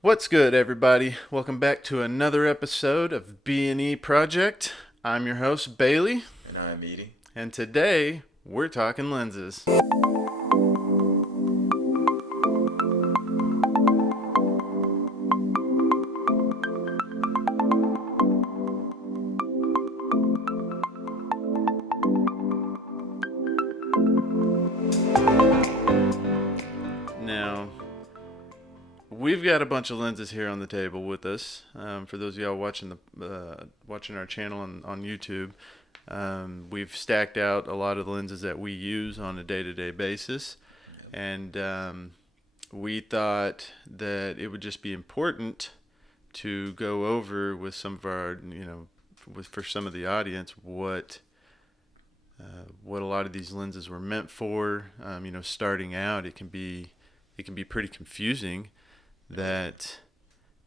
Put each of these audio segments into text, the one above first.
What's good, everybody? Welcome back to another episode of B&E Project. I'm your host, Bailey, And I'm Eaddy. and today we're talking lenses. Now, we've got a bunch of lenses here on the table with us. For those of y'all watching our channel on YouTube, we've stacked out a lot of the lenses that we use on a day-to-day basis, and we thought that it would just be important to go over with some of our, for some of the audience, what a lot of these lenses were meant for. Starting out, it can be pretty confusing that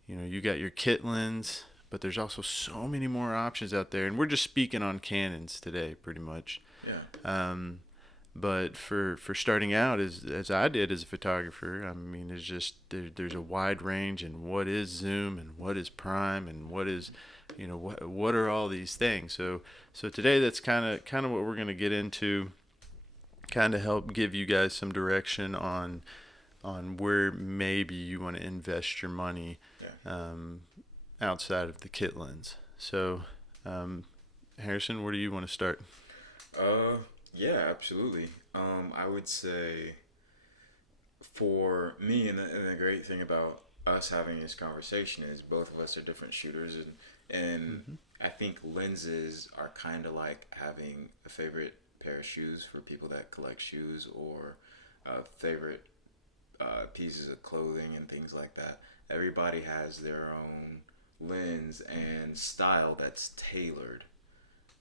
you got your kit lens, but there's also so many more options out there, and we're just speaking on Canons today, pretty much. Yeah. But for starting out, as I did as a photographer, I mean, it's just there's a wide range in what is zoom and what is prime and what is, what are all these things. So today that's kind of what we're gonna get into, kind of help give you guys some direction on where maybe you want to invest your money, Yeah. outside of the kit lens. So, Harrison, where do you want to start? Yeah, absolutely. I would say for me, and the great thing about us having this conversation is both of us are different shooters, and Mm-hmm. I think lenses are kind of like having a favorite pair of shoes for people that collect shoes, or favorite pieces of clothing and things like that. Everybody has their own lens and style that's tailored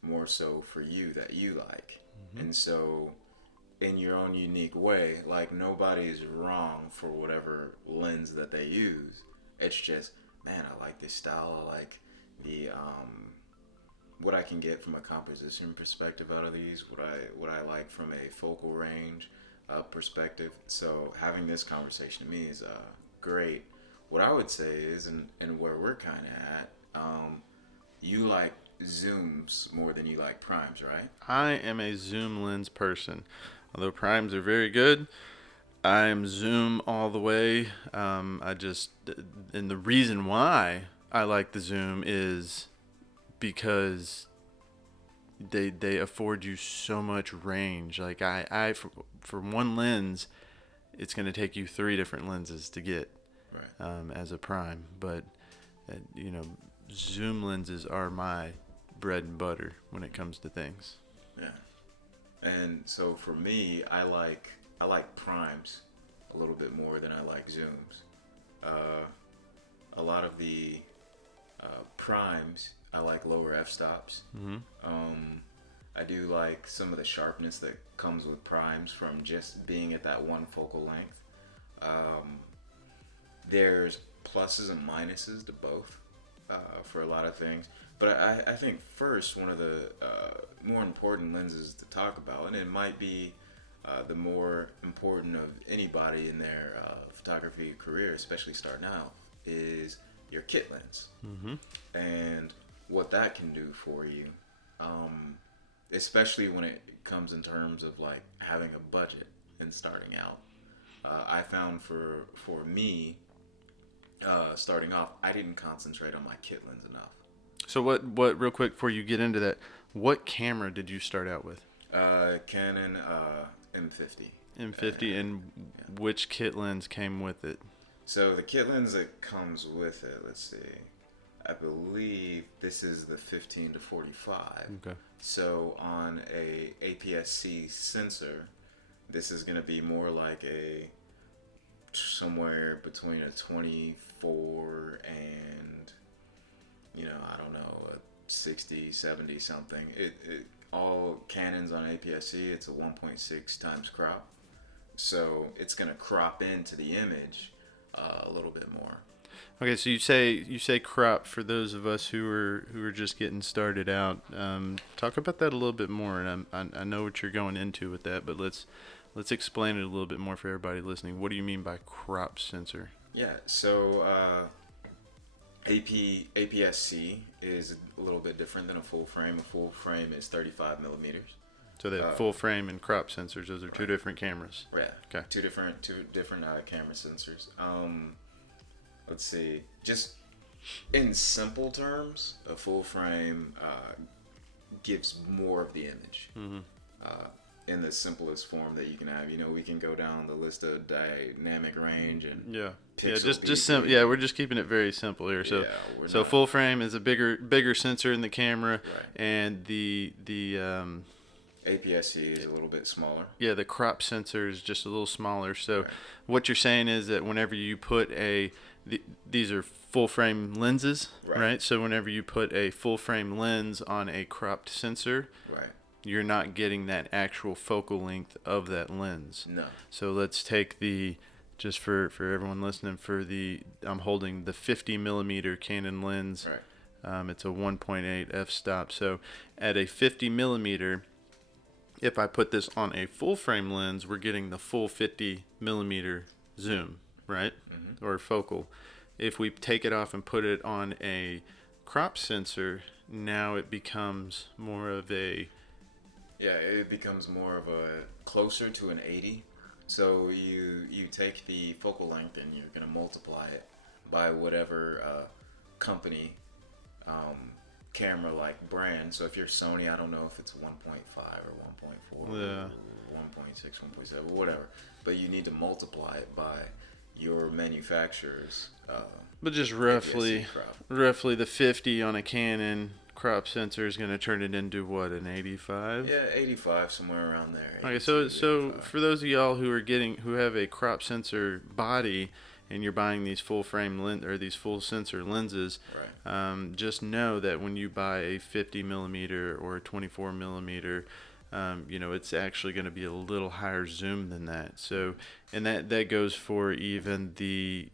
more so for you that you like. Mm-hmm. And so, in your own unique way, like nobody is wrong for whatever lens that they use. It's just, man, I like this style. I like the what I can get from a composition perspective out of these. What I like from a focal range perspective. So having this conversation to me is great. What I would say is, and where we're kind of at, you like zooms more than you like primes, right? I am a zoom lens person. Although primes are very good, I'm zoom all the way. And the reason why I like the zoom is because they afford you so much range. Like for one lens, it's going to take you three different lenses to get, Right. as a prime. But uh, you know, zoom lenses are my bread and butter when it comes to things. Yeah. And so for me, I like primes a little bit more than I like zooms. Uh, a lot of the primes, I like lower f-stops. Mm-hmm. Um, I do like some of the sharpness that comes with primes from just being at that one focal length. Um, there's pluses and minuses to both for a lot of things. But I think first, one of the more important lenses to talk about, and it might be the more important of anybody in their photography career, especially starting out, is your kit lens Mm-hmm. and what that can do for you, um, especially when it comes in terms of like having a budget and starting out. I found for me, starting off, I didn't concentrate on my kit lens enough. So what real quick before you get into that, what camera did you start out with? Canon M50. M50, and Yeah. which kit lens came with it? So the kit lens that comes with it, let's see. I believe this is the 15 to 45. Okay. So on a APS-C sensor, this is going to be more like a somewhere between a 24 and I don't know, a 60, 70 something. It all Canons on APS-C, it's a 1.6 times crop. So it's going to crop into the image a little bit more. Okay, so you say crop for those of us who are just getting started out. Talk about that a little bit more, and I know what you're going into with that, but let's explain it a little bit more for everybody listening. What do you mean by crop sensor? Yeah. So APS-C is a little bit different than a full frame. A full frame is 35 millimeters. So they have full frame and crop sensors. Those are two different cameras. Yeah. Okay. Two different camera sensors. Let's see. Just in simple terms, a full frame gives more of the image. In the simplest form that you can have. You know, we can go down the list of dynamic range and just simple. Yeah, we're just keeping it very simple here. So full frame is a bigger sensor in the camera, and the APS-C is a little bit smaller. Yeah, the crop sensor is just a little smaller. So what you're saying is that whenever you put these are full frame lenses, right? So whenever you put a full frame lens on a cropped sensor, you're not getting that actual focal length of that lens. No. So let's take just for everyone listening, I'm holding the 50 millimeter Canon lens. It's a 1.8 f-stop. So at a 50 millimeter, if I put this on a full frame lens, we're getting the full 50 millimeter zoom, right? Or focal. If we take it off and put it on a crop sensor, now it becomes more of a... Yeah, it becomes more of a closer to an 80. So you take the focal length and you're going to multiply it by whatever company camera like brand. So if you're Sony, I don't know if it's 1.5 or 1.4 or 1.6, 1.7, whatever. But you need to multiply it by your manufacturer's but just roughly the 50 on a Canon crop sensor is going to turn it into what, an 85? Yeah, 85, somewhere around there. Okay, so for those of y'all who have a crop sensor body and you're buying these full frame these full sensor lenses, just know that when you buy a 50 millimeter or a 24 millimeter, it's actually going to be a little higher zoom than that. So, and that goes for even the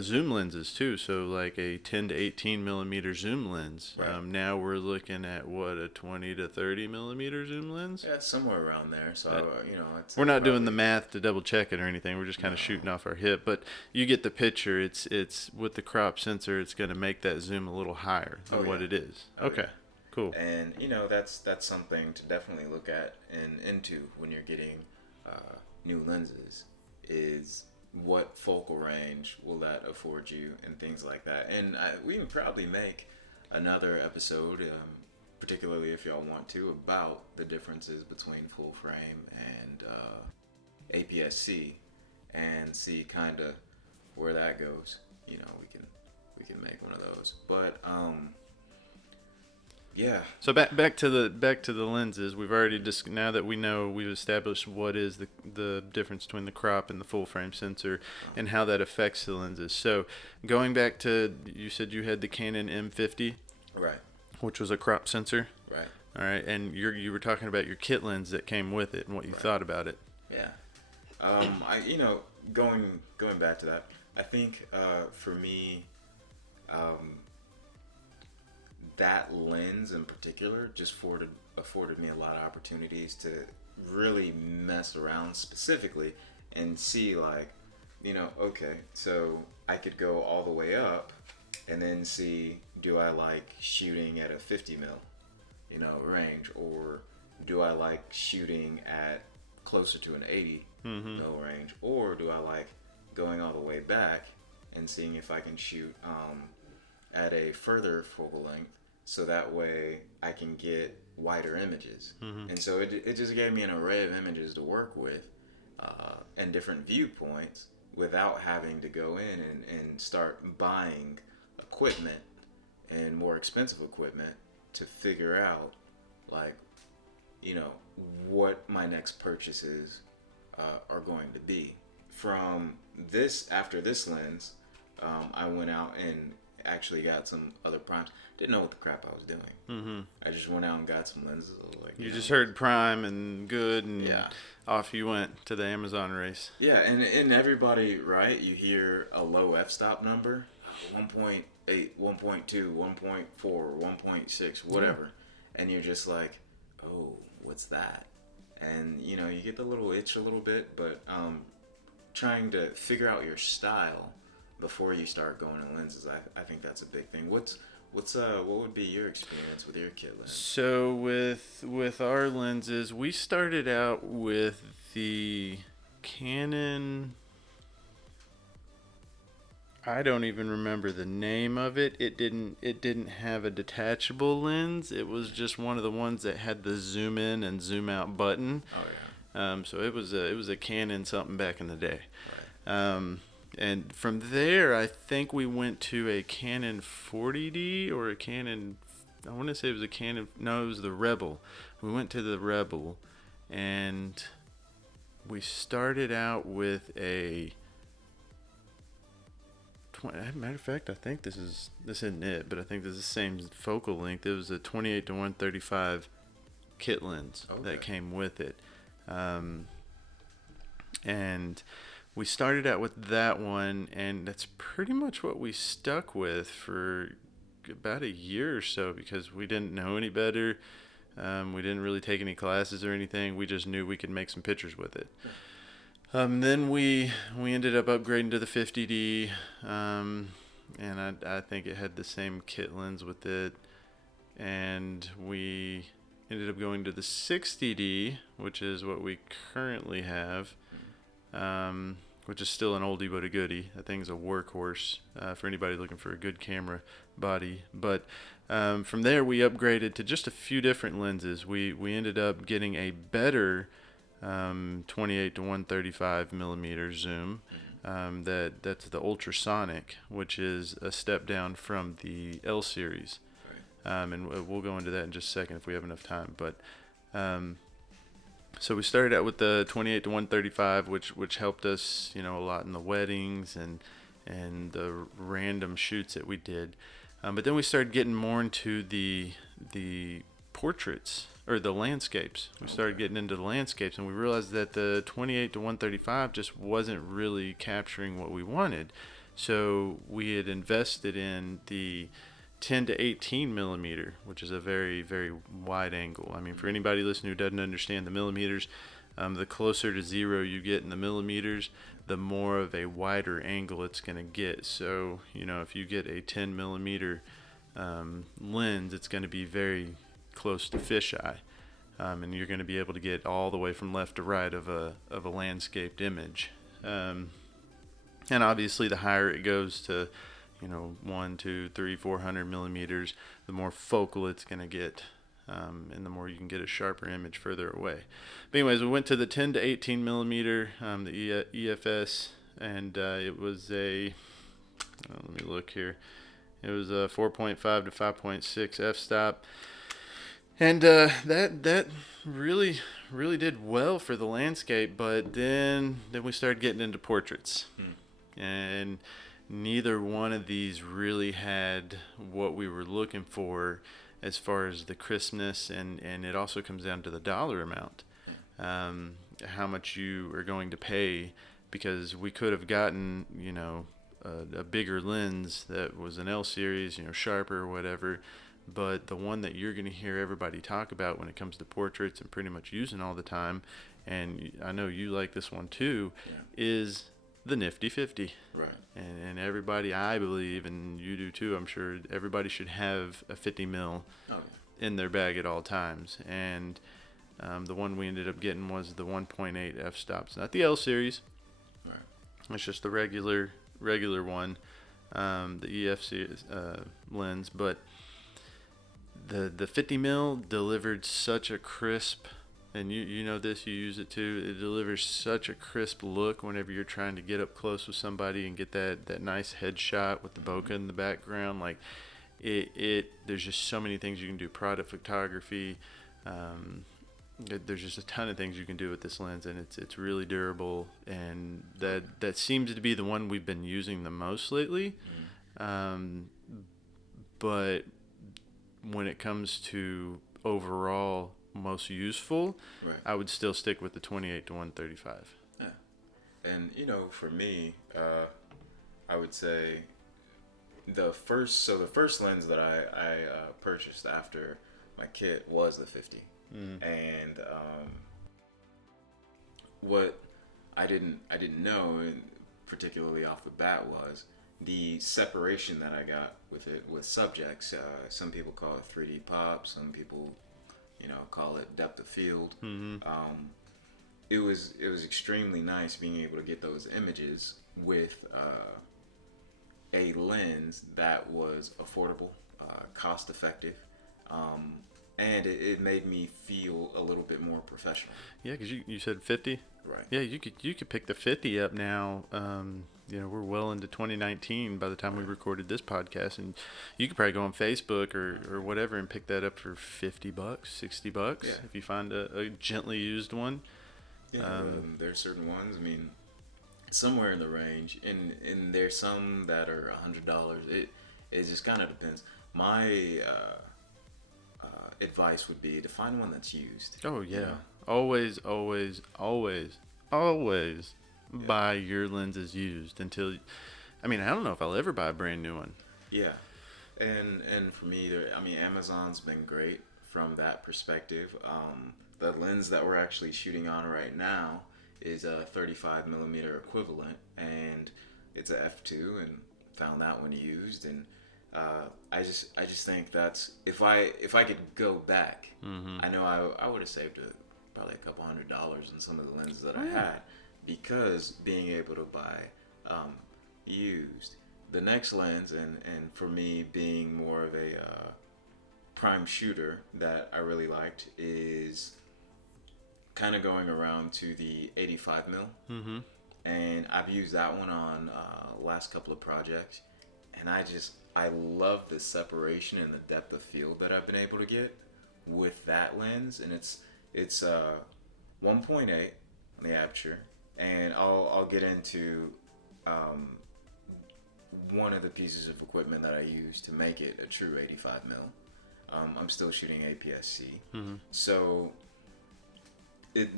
zoom lenses too. So like a 10 to 18 millimeter zoom lens. Now we're looking at what, a 20 to 30 millimeter zoom lens? Yeah, it's somewhere around there. So we're not doing the math to double check it or anything. We're just kind of shooting off our hip. But you get the picture. It's with the crop sensor, it's going to make that zoom a little higher than what it is. Okay. Cool. And that's something to definitely look at and into when you're getting new lenses, is what focal range will that afford you and things like that. And we can probably make another episode, particularly if y'all want to, about the differences between full frame and APS-C, and see kind of where that goes. We can make one of those. But yeah. So back to the lenses. We've already now that we've established what is the difference between the crop and the full frame sensor and how that affects the lenses. So going back to, you said you had the Canon M50, right, which was a crop sensor, right? All right, and you were talking about your kit lens that came with it and what you thought about it. Yeah. Going back to that, I think for me, that lens in particular just afforded me a lot of opportunities to really mess around specifically and see, like, okay, so I could go all the way up and then see, do I like shooting at a 50 mil, range, or do I like shooting at closer to an 80 mil range, or do I like going all the way back and seeing if I can shoot at a further focal length, so that way I can get wider images. And so it just gave me an array of images to work with and different viewpoints without having to go in and start buying equipment and more expensive equipment to figure out, like, what my next purchases are going to be. After this lens, I went out and actually got some other primes. Didn't know what the crap I was doing. I just went out and got some lenses. You just heard prime and good, and off you went to the Amazon race. Yeah, and everybody, right? You hear a low f-stop number, 1.8, 1.2, 1.4, 1.6, whatever, and you're just like, oh, what's that? And you get the little itch a little bit, but trying to figure out your style before you start going to lenses. I think that's a big thing. What would be your experience with your kit lens? So with our lenses, we started out with the Canon. I don't even remember the name of it. It didn't have a detachable lens. It was just one of the ones that had the zoom in and zoom out button. Oh yeah. So it was a Canon something back in the day. Right. And from there, I think we went to a Canon 40D or a Canon. I want to say it was a Canon. No, it was the Rebel. We went to the Rebel, and we started out with a. Matter of fact, I think this isn't it, but I think this is the same focal length. It was a 28 to 135 kit lens that came with it, and we started out with that one, and that's pretty much what we stuck with for about a year or so because we didn't know any better. We didn't really take any classes or anything. We just knew we could make some pictures with it. Then we ended up upgrading to the 50D, and I think it had the same kit lens with it. And we ended up going to the 60D, which is what we currently have, which is still an oldie but a goodie. That thing's a workhorse for anybody looking for a good camera body. But from there, we upgraded to just a few different lenses. We ended up getting a better 28 to 135 millimeter zoom. That's the ultrasonic, which is a step down from the L series. And we'll go into that in just a second if we have enough time. But so we started out with the 28 to 135, which helped us, a lot in the weddings and the random shoots that we did. But then we started getting more into the portraits or the landscapes. We started getting into the landscapes, and we realized that the 28 to 135 just wasn't really capturing what we wanted. So we had invested in the 10 to 18 millimeter, which is a very, very wide angle. I mean, for anybody listening who doesn't understand the millimeters, the closer to zero you get in the millimeters, the more of a wider angle it's going to get. So, if you get a 10 millimeter lens, it's going to be very close to fisheye, and you're going to be able to get all the way from left to right of a landscaped image. And obviously, the higher it goes to 1, 2, 3, 400 millimeters, the more focal it's going to get, and the more you can get a sharper image further away. But anyways, we went to the 10 to 18 millimeter, the EFS, and it was let me look here. It was a 4.5 to 5.6 f-stop, and that really did well for the landscape. But then we started getting into portraits, and neither one of these really had what we were looking for as far as the crispness, and it also comes down to the dollar amount, how much you are going to pay, because we could have gotten a bigger lens that was an L series, sharper or whatever, but the one that you're going to hear everybody talk about when it comes to portraits and pretty much using all the time, and I know you like this one too, is the nifty 50. Right. And everybody, I believe, and you do too, I'm sure, everybody should have a 50 mil in their bag at all times. And the one we ended up getting was the 1.8 f-stops, not the L series. Right. It's just the regular one, the EF series lens. But the 50 mil delivered such a crisp, and you know this, you use it too, it delivers such a crisp look whenever you're trying to get up close with somebody and get that nice headshot with the bokeh in the background. Like there's just so many things you can do. Product photography, there's just a ton of things you can do with this lens, and it's really durable, and that seems to be the one we've been using the most lately. But when it comes to overall most useful, I would still stick with the 28 to 135. Yeah. And for me, I would say the first lens that I purchased after my kit was the 50. And what I didn't know, and particularly off the bat, was the separation that I got with it with subjects. Some people call it 3D pop. Some people, call it depth of field. Mm-hmm. It was extremely nice being able to get those images with a lens that was affordable, cost effective, and it made me feel a little bit more professional. Yeah, because you said 50. Right. Yeah, you could pick the 50 up now. We're well into 2019 by the time we recorded this podcast, and you could probably go on Facebook or whatever and pick that up for $50, $60 Yeah. if you find a gently used one. Yeah, there's certain ones. I mean, somewhere in the range, and there's some that are $100. It just kind of depends. My advice would be to find one that's used. Oh yeah, You know? always, always, always, always buy your lenses used until. I mean, I don't know if I'll ever buy a brand new one. Yeah, and for me, Amazon's been great from that perspective. The lens that we're actually shooting on right now is a 35 millimeter equivalent, and it's a f2, and found that one used, and I just think that's if I could go back, Mm-hmm. I know I would have saved probably a couple $100 on some of the lenses that I Yeah. had, because being able to buy used. The next lens, and for me being more of a prime shooter that I really liked, is kind of going around to the 85 mil, Mm-hmm. and I've used that one on last couple of projects, and I love the separation and the depth of field that I've been able to get with that lens, and it's 1.8 on the aperture, and I'll get into one of the pieces of equipment that I use to make it a true 85 mil. I'm still shooting APS-C, Mm-hmm. so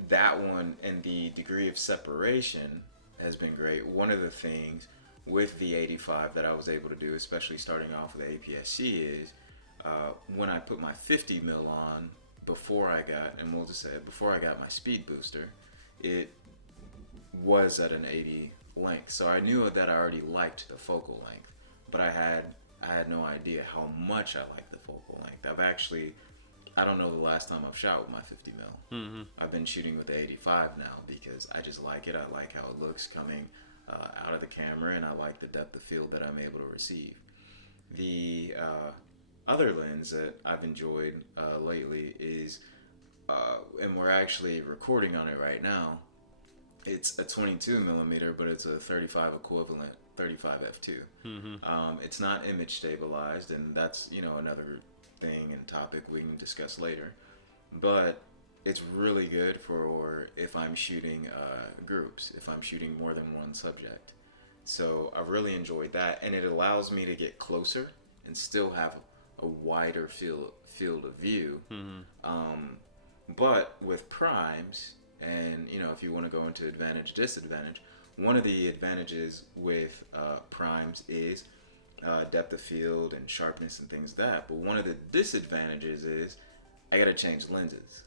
that one and the degree of separation has been great. One of the things with the 85 that I was able to do, especially starting off with APS-C, is when I put my 50 mil on before I got my speed booster, it was at an 80 length. So I knew that I already liked the focal length, but I had no idea how much I liked the focal length. I don't know the last time I've shot with my 50 mil. Mm-hmm. I've been shooting with the 85 now because I just like it. I like how it looks coming out of the camera, and I like the depth of field that I'm able to receive. The other lens that I've enjoyed lately is, and we're actually recording on it right now, it's a 22 millimeter, but it's a 35 equivalent, 35 f2. Mm-hmm. It's not image stabilized, and that's another thing and topic we can discuss later. But it's really good for if I'm shooting groups, if I'm shooting more than one subject. So I've really enjoyed that, and it allows me to get closer and still have a wider field of view. Mm-hmm. But with primes, and if you want to go into advantage, disadvantage, one of the advantages with primes is depth of field and sharpness and things like that. But one of the disadvantages is I gotta change lenses.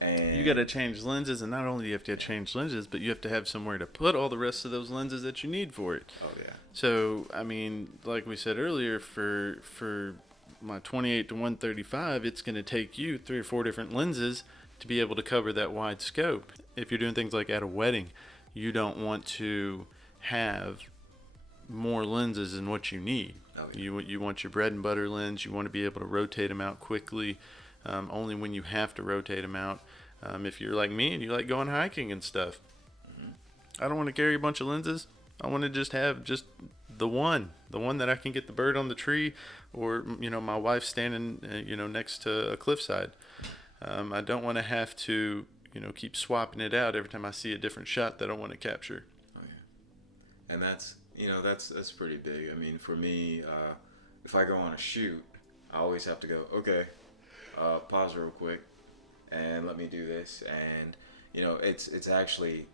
And You got to change lenses, and not only do you have to change lenses, but you have to have somewhere to put all the rest of those lenses that you need for it. oh yeah, So, I mean, like we said earlier, for my 28 to 135, it's going to take you 3 or 4 different lenses to be able to cover that wide scope. If you're doing things like at a wedding, you don't want to have more lenses than what you need. oh yeah. You want your bread and butter lens. You want to be able to rotate them out quickly, only when you have to rotate them out. If you're like me and you like going hiking and stuff, I don't want to carry a bunch of lenses. I want to just have just the one that I can get the bird on the tree, or my wife standing next to a cliffside. I don't want to have to keep swapping it out every time I see a different shot that I want to capture. Oh yeah, and that's pretty big. I mean, for me, if I go on a shoot, I always have to go, okay, pause real quick, and let me do this. And it's actually,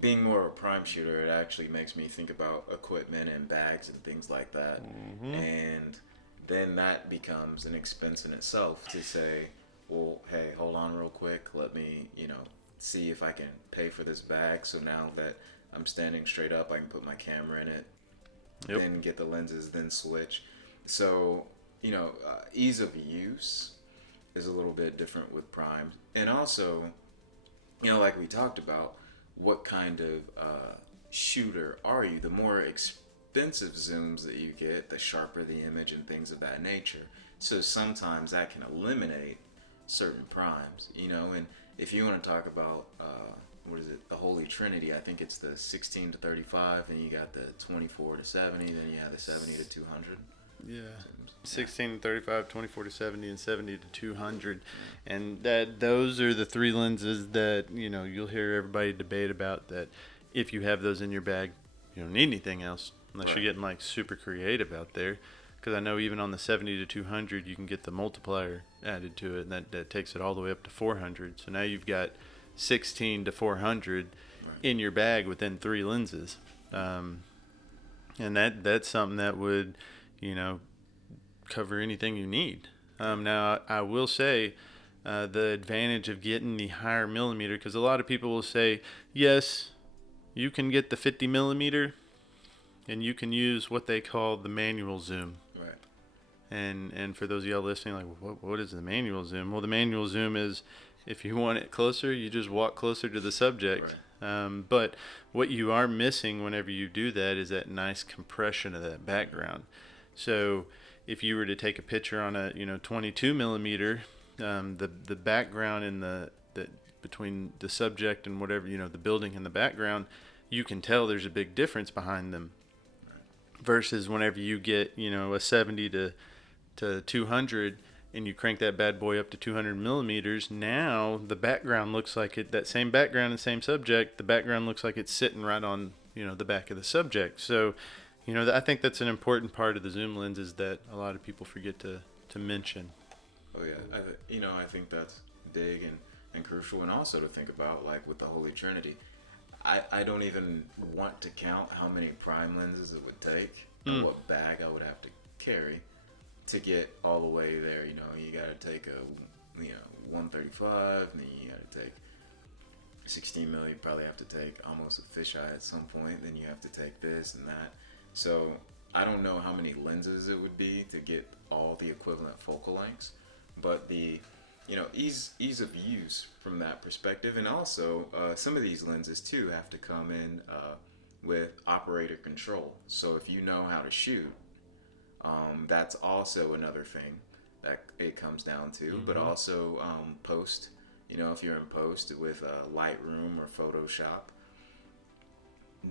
being more of a prime shooter, it actually makes me think about equipment and bags and things like that. Mm-hmm. And then that becomes an expense in itself to say, well, hey, hold on real quick, let me see if I can pay for this bag. So now that I'm standing straight up, I can put my camera in it, Yep. then get the lenses, then switch. So, ease of use is a little bit different with primes. And also, like we talked about, what kind of shooter are you? The more expensive zooms that you get, the sharper the image and things of that nature. So sometimes that can eliminate certain primes, and if you want to talk about what is it, the Holy Trinity, I think it's the 16 to 35, and you got the 24 to 70, then you have the 70 to 200. Yeah. Zooms. 16 to 35, 24 to 70, and 70 to 200. And those are the three lenses that, you'll hear everybody debate about, that if you have those in your bag, you don't need anything else unless Right. you're getting like super creative out there. Because I know even on the 70 to 200, you can get the multiplier added to it, and that takes it all the way up to 400. So now you've got 16 to 400 Right. in your bag within three lenses. And that's something that would, cover anything you need. Now, I will say the advantage of getting the higher millimeter, because a lot of people will say, yes, you can get the 50 millimeter, and you can use what they call the manual zoom. Right. And for those of y'all listening, like, what is the manual zoom? Well, the manual zoom is, if you want it closer, you just walk closer to the subject. Right. But what you are missing whenever you do that is that nice compression of that background. So if you were to take a picture on a 22 millimeter, the background in the between the subject and whatever, the building in the background, you can tell there's a big difference behind them. Versus whenever you get a 70 to 200 and you crank that bad boy up to 200 millimeters, now the background looks like it, that same background and same subject, the background looks like it's sitting right on the back of the subject. So I think that's an important part of the zoom lenses that a lot of people forget to mention. Oh yeah, I think that's big and crucial, and also to think about, like with the Holy Trinity. I don't even want to count how many prime lenses it would take and what bag I would have to carry to get all the way there. You got to take a 135, and then you got to take 16 mil. You probably have to take almost a fisheye at some point. Then you have to take this and that. So I don't know how many lenses it would be to get all the equivalent focal lengths, but the ease of use from that perspective. And also some of these lenses too have to come in with operator control. So if you know how to shoot, that's also another thing that it comes down to. Mm-hmm. But also post, if you're in post with Lightroom or Photoshop,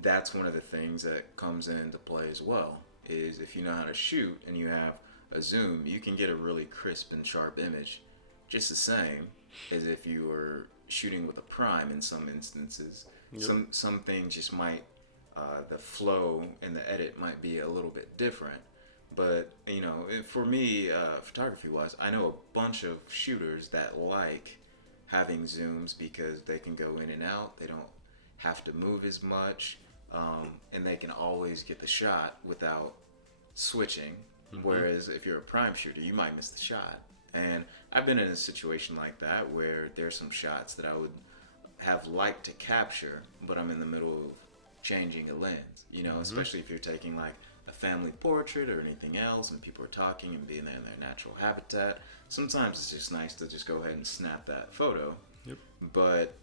that's one of the things that comes into play as well, is if you know how to shoot and you have a zoom, you can get a really crisp and sharp image just the same as if you were shooting with a prime in some instances. Yep. Some things just might, the flow and the edit might be a little bit different. But, for me, photography-wise, I know a bunch of shooters that like having zooms because they can go in and out. They don't have to move as much, and they can always get the shot without switching. Mm-hmm. Whereas if you're a prime shooter, you might miss the shot. And I've been in a situation like that where there's some shots that I would have liked to capture, but I'm in the middle of changing a lens, mm-hmm. especially if you're taking like a family portrait or anything else and people are talking and being there in their natural habitat. Sometimes it's just nice to just go ahead and snap that photo. Yep. But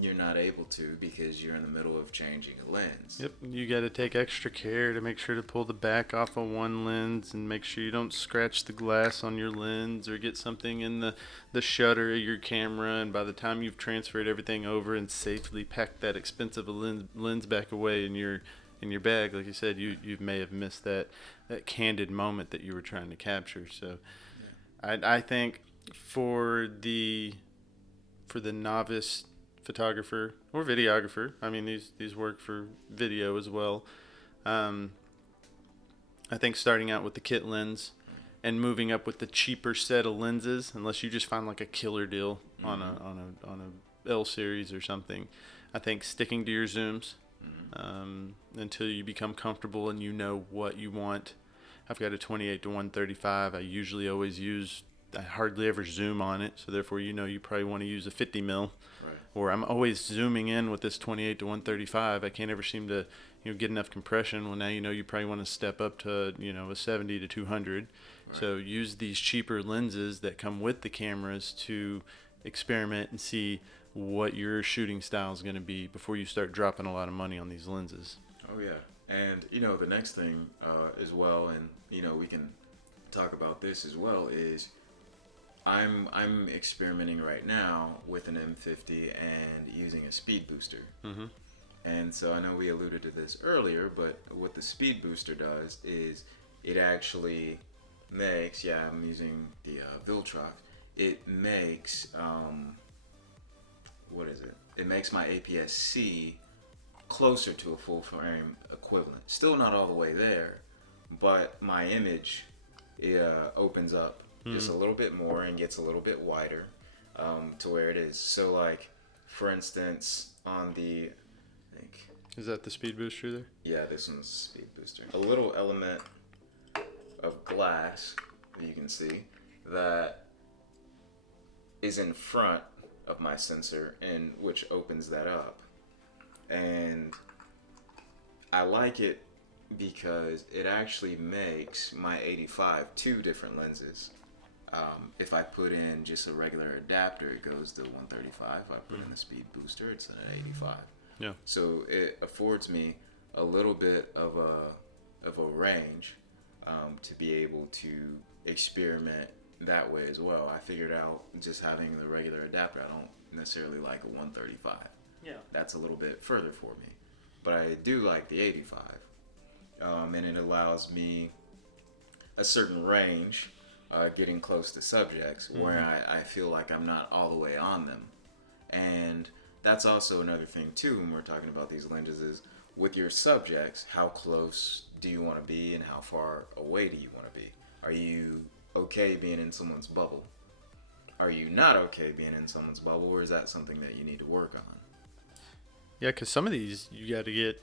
you're not able to because you're in the middle of changing a lens. Yep. You got to take extra care to make sure to pull the back off of one lens and make sure you don't scratch the glass on your lens or get something in the shutter of your camera. And by the time you've transferred everything over and safely packed that expensive lens back away in your bag, like you said, you may have missed that candid moment that you were trying to capture. So yeah. I think for the novice photographer or videographer, I mean these work for video as well, I think starting out with the kit lens and moving up with the cheaper set of lenses, unless you just find like a killer deal on a L series or something, I think sticking to your zooms until you become comfortable and you know what you want. I've got a 28 to 135. I usually always use I hardly ever zoom on it, so therefore you probably want to use a 50 mil. Right. Or I'm always zooming in with this 28 to 135. I can't ever seem to get enough compression. Well, now you probably want to step up to a 70 to 200. Right. So use these cheaper lenses that come with the cameras to experiment and see what your shooting style is going to be before you start dropping a lot of money on these lenses. Oh yeah, and the next thing as well, and we can talk about this as well, is I'm experimenting right now with an M50 and using a speed booster. Mm-hmm. And so I know we alluded to this earlier, but what the speed booster does is it actually makes, I'm using the Viltrox. It makes It makes my APS-C closer to a full frame equivalent. Still not all the way there, but my image opens up just a little bit more and gets a little bit wider to where it is. So like, for instance, on the, I think... Is that the speed booster there? Yeah, this one's speed booster. A little element of glass, you can see, that is in front of my sensor, and which opens that up. And I like it because it actually makes my 85 two different lenses. If I put in just a regular adapter, it goes to 135. If I put in a speed booster, it's an 85. Yeah. So it affords me a little bit of a range to be able to experiment that way as well. I figured out just having the regular adapter, I don't necessarily like a 135. Yeah. That's a little bit further for me. But I do like the 85. And it allows me a certain range, getting close to subjects, where I feel like I'm not all the way on them. And that's also another thing too when we're talking about these lenses is with your subjects, how close do you want to be and how far away do you want to be? Are you okay being in someone's bubble? Are you not okay being in someone's bubble, or is that something that you need to work on? Yeah, because some of these you got to get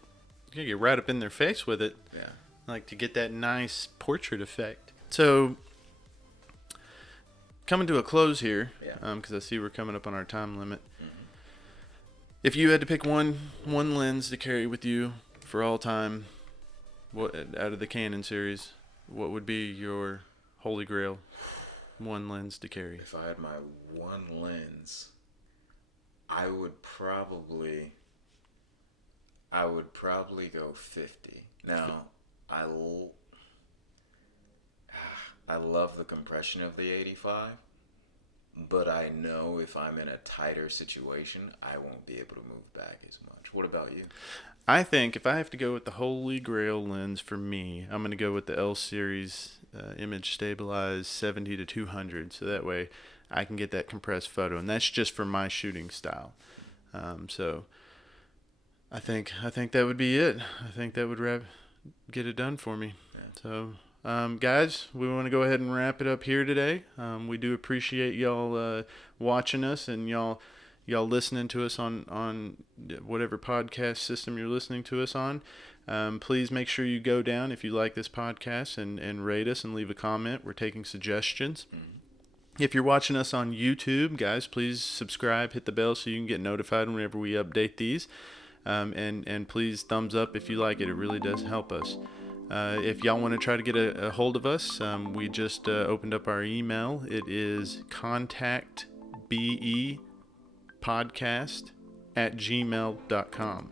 right up in their face with it. Yeah. Like to get that nice portrait effect. So coming to a close here, because I see we're coming up on our time limit. Mm-hmm. If you had to pick one lens to carry with you for all time, what out of the Canon series, what would be your holy grail one lens to carry? If I had my one lens, I would probably go 50. Now, I love the compression of the 85, but I know if I'm in a tighter situation, I won't be able to move back as much. What about you? I think if I have to go with the holy grail lens for me, I'm going to go with the L series image stabilized 70 to 200. So that way I can get that compressed photo, and that's just for my shooting style. So I think that would be it. I think that would get it done for me. Yeah. So, guys, we want to go ahead and wrap it up here today. We do appreciate y'all watching us and y'all listening to us on whatever podcast system you're listening to us on. Please make sure you go down if you like this podcast and rate us and leave a comment. We're taking suggestions. Mm-hmm. If you're watching us on YouTube, guys, please subscribe, hit the bell so you can get notified whenever we update these. And please thumbs up if you like it. It really does help us. If y'all want to try to get a hold of us, we just opened up our email. It is contactbepodcast@gmail.com.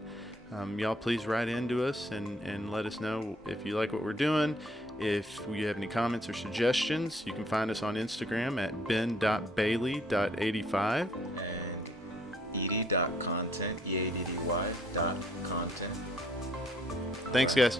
Y'all please write into us and let us know if you like what we're doing. If you have any comments or suggestions, you can find us on Instagram at ben.bailey.85. Eaddy.content, E-A-D-D-Y .content. Thanks, guys.